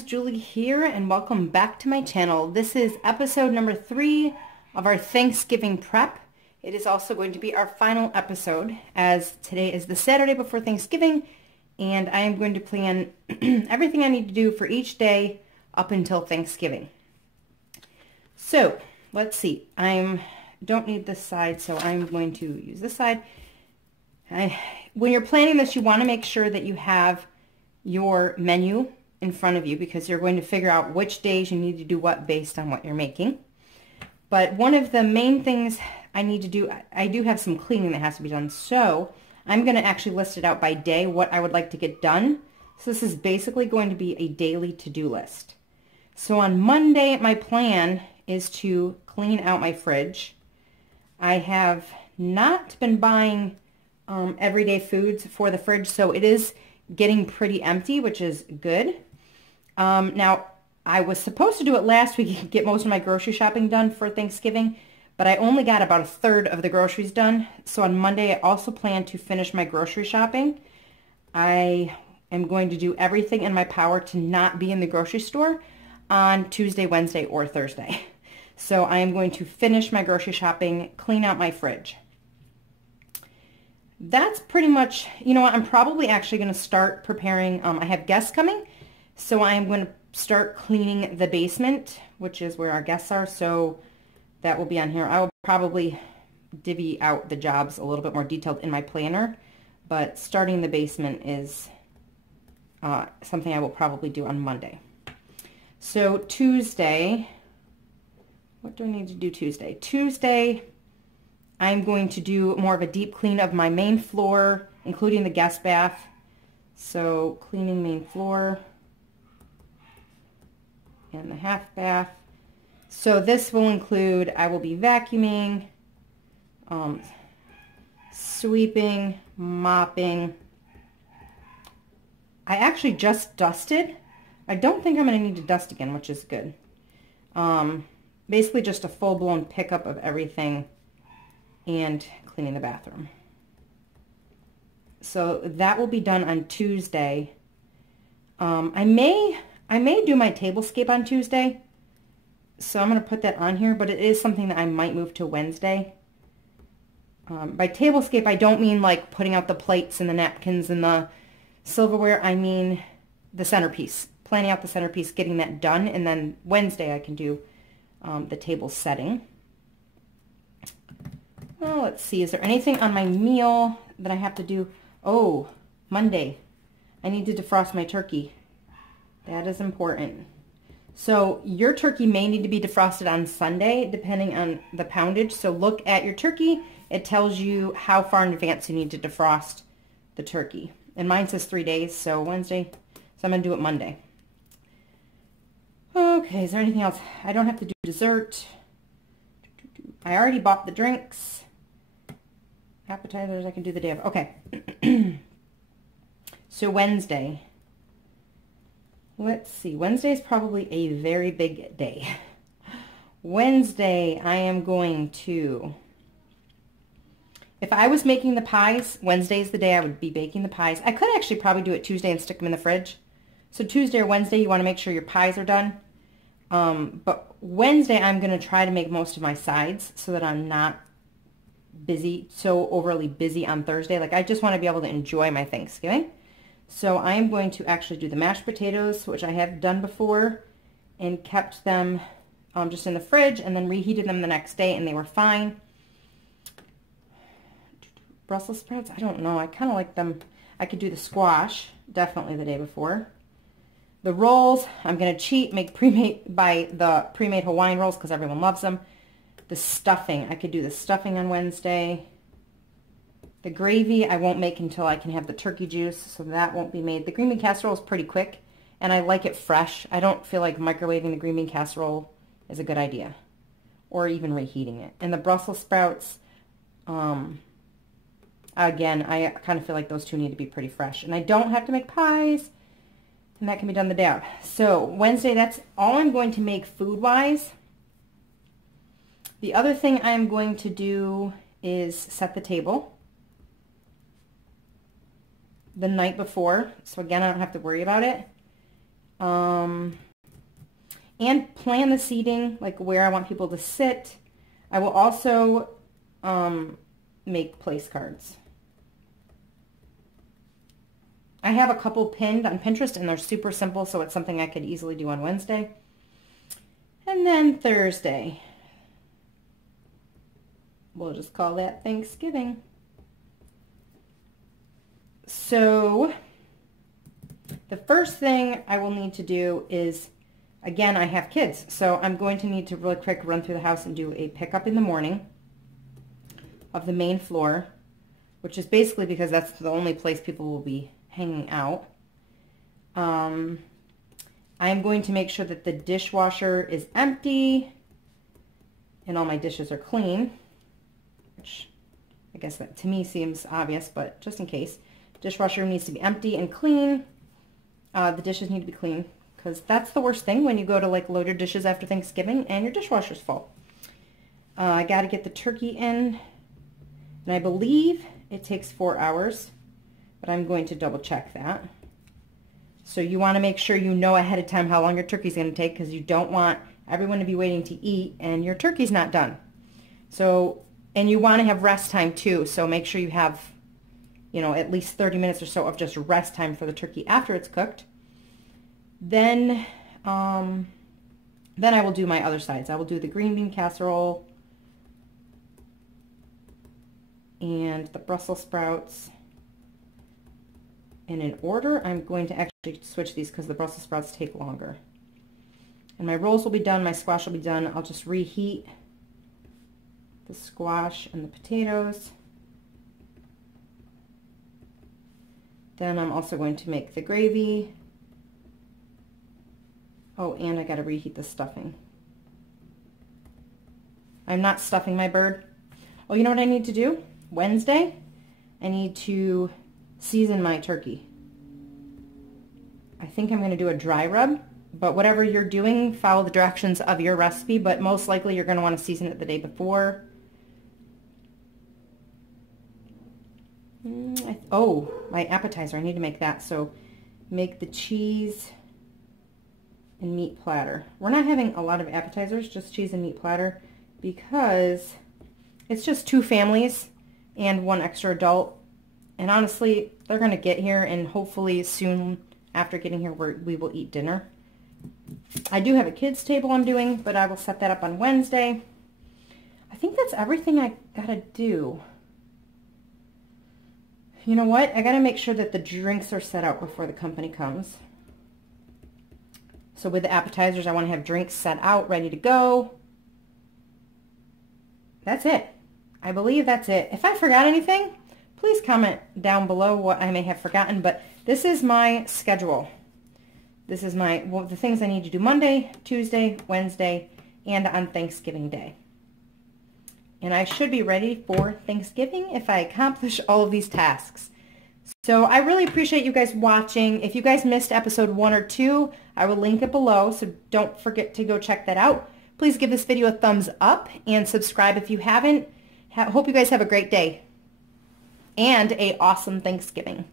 friends, Julie here, and welcome back to my channel. This is episode number 3 of our Thanksgiving prep. It is also going to be our final episode, as today is the Saturday before Thanksgiving, and I am going to plan everything I need to do for each day up until Thanksgiving. So, let's see. I don't need this side, so I'm going to use this side. When you're planning this, you want to make sure that you have your menu in front of you, because you're going to figure out which days you need to do what based on what you're making. But one of the main things I need to do, I do have some cleaning that has to be done, so I'm going to actually list it out by day what I would like to get done. So this is basically going to be a daily to-do list. So on Monday, my plan is to clean out my fridge. I have not been buying everyday foods for the fridge, so it is getting pretty empty, which is good. Now, I was supposed to do it last week and get most of my grocery shopping done for Thanksgiving, but I only got about a third of the groceries done. So on Monday, I also plan to finish my grocery shopping. I am going to do everything in my power to not be in the grocery store on Tuesday, Wednesday, or Thursday. So I am going to finish my grocery shopping, clean out my fridge. That's pretty much, you know what, I'm probably actually going to start preparing, I have guests coming, so I'm going to start cleaning the basement, which is where our guests are, so that will be on here. I will probably divvy out the jobs a little bit more detailed in my planner, but starting the basement is something I will probably do on Monday. So Tuesday, what do I need to do Tuesday? Tuesday, I'm going to do more of a deep clean of my main floor, including the guest bath. So cleaning main floor and the half bath. So this will include, I will be vacuuming, sweeping, mopping. I actually just dusted. I don't think I'm going to need to dust again, which is good. Basically just a full-blown pickup of everything and cleaning the bathroom. So that will be done on Tuesday. I may do my tablescape on Tuesday, so I'm going to put that on here, but it is something that I might move to Wednesday. By tablescape, I don't mean like putting out the plates and the napkins and the silverware. I mean the centerpiece, planning out the centerpiece, getting that done, and then Wednesday I can do the table setting. Well, let's see, is there anything on my meal that I have to do? Oh, Monday, I need to defrost my turkey. That is important. So your turkey may need to be defrosted on Sunday, depending on the poundage. So look at your turkey. It tells you how far in advance you need to defrost the turkey. And mine says 3 days, so Wednesday. So I'm going to do it Monday. Okay, is there anything else? I don't have to do dessert. I already bought the drinks. Appetizers I can do the day of. Okay. So Wednesday. Let's see. Wednesday is probably a very big day. Wednesday I am going to, if I was making the pies, Wednesday is the day I would be baking the pies. I could actually probably do it Tuesday and stick them in the fridge. So Tuesday or Wednesday you want to make sure your pies are done. But Wednesday I'm going to try to make most of my sides so that I'm not so overly busy on Thursday. Like, I just want to be able to enjoy my Thanksgiving. So I am going to actually do the mashed potatoes, which I have done before, and kept them just in the fridge, and then reheated them the next day, and they were fine. Brussels sprouts, I don't know. I kind of like them. I could do the squash, definitely the day before. The rolls, I'm going to cheat, buy the pre-made Hawaiian rolls because everyone loves them. The stuffing, I could do the stuffing on Wednesday. The gravy I won't make until I can have the turkey juice, so that won't be made. The green bean casserole is pretty quick, and I like it fresh. I don't feel like microwaving the green bean casserole is a good idea, or even reheating it. And the Brussels sprouts, again, I kind of feel like those two need to be pretty fresh. And I don't have to make pies, and that can be done the day of. So Wednesday, that's all I'm going to make food-wise. The other thing I'm going to do is set the table the night before. So again, I don't have to worry about it. And plan the seating, like where I want people to sit. I will also make place cards. I have a couple pinned on Pinterest, and they're super simple, so it's something I could easily do on Wednesday. And then Thursday, we'll just call that Thanksgiving. So the first thing I will need to do is, again, I have kids, so I'm going to need to really quick run through the house and do a pickup in the morning of the main floor, which is basically because that's the only place people will be hanging out. I am going to make sure that the dishwasher is empty and all my dishes are clean, which I guess that to me seems obvious, but just in case. Dishwasher needs to be empty and clean. The dishes need to be clean, because that's the worst thing when you go to like load your dishes after Thanksgiving and your dishwasher's full. I got to get the turkey in, and I believe it takes 4 hours, but I'm going to double check that. So you want to make sure you know ahead of time how long your turkey's going to take, because you don't want everyone to be waiting to eat and your turkey's not done. So, and you want to have rest time too, so make sure you have, you know, at least 30 minutes or so of just rest time for the turkey after it's cooked. Then I will do my other sides. I will do the green bean casserole and the Brussels sprouts. And in order, I'm going to actually switch these because the Brussels sprouts take longer. And my rolls will be done, my squash will be done. I'll just reheat the squash and the potatoes. Then I'm also going to make the gravy. Oh, and I got to reheat the stuffing. I'm not stuffing my bird. Oh, you know what I need to do? Wednesday, I need to season my turkey. I think I'm going to do a dry rub, but whatever you're doing, follow the directions of your recipe, but most likely you're going to want to season it the day before. Oh, my appetizer, I need to make that. So make the cheese and meat platter. We're not having a lot of appetizers, just cheese and meat platter, because it's just 2 families and 1 extra adult. And honestly, they're going to get here, and hopefully soon after getting here, we will eat dinner. I do have a kids table I'm doing, but I will set that up on Wednesday. I think that's everything I got to do. You know what? I got to make sure that the drinks are set out before the company comes. So with the appetizers, I want to have drinks set out, ready to go. That's it. I believe that's it. If I forgot anything, please comment down below what I may have forgotten, but this is my schedule. This is the things I need to do Monday, Tuesday, Wednesday, and on Thanksgiving Day. And I should be ready for Thanksgiving if I accomplish all of these tasks. So I really appreciate you guys watching. If you guys missed episode 1 or 2, I will link it below, so don't forget to go check that out. Please give this video a thumbs up and subscribe if you haven't. Hope you guys have a great day and an awesome Thanksgiving.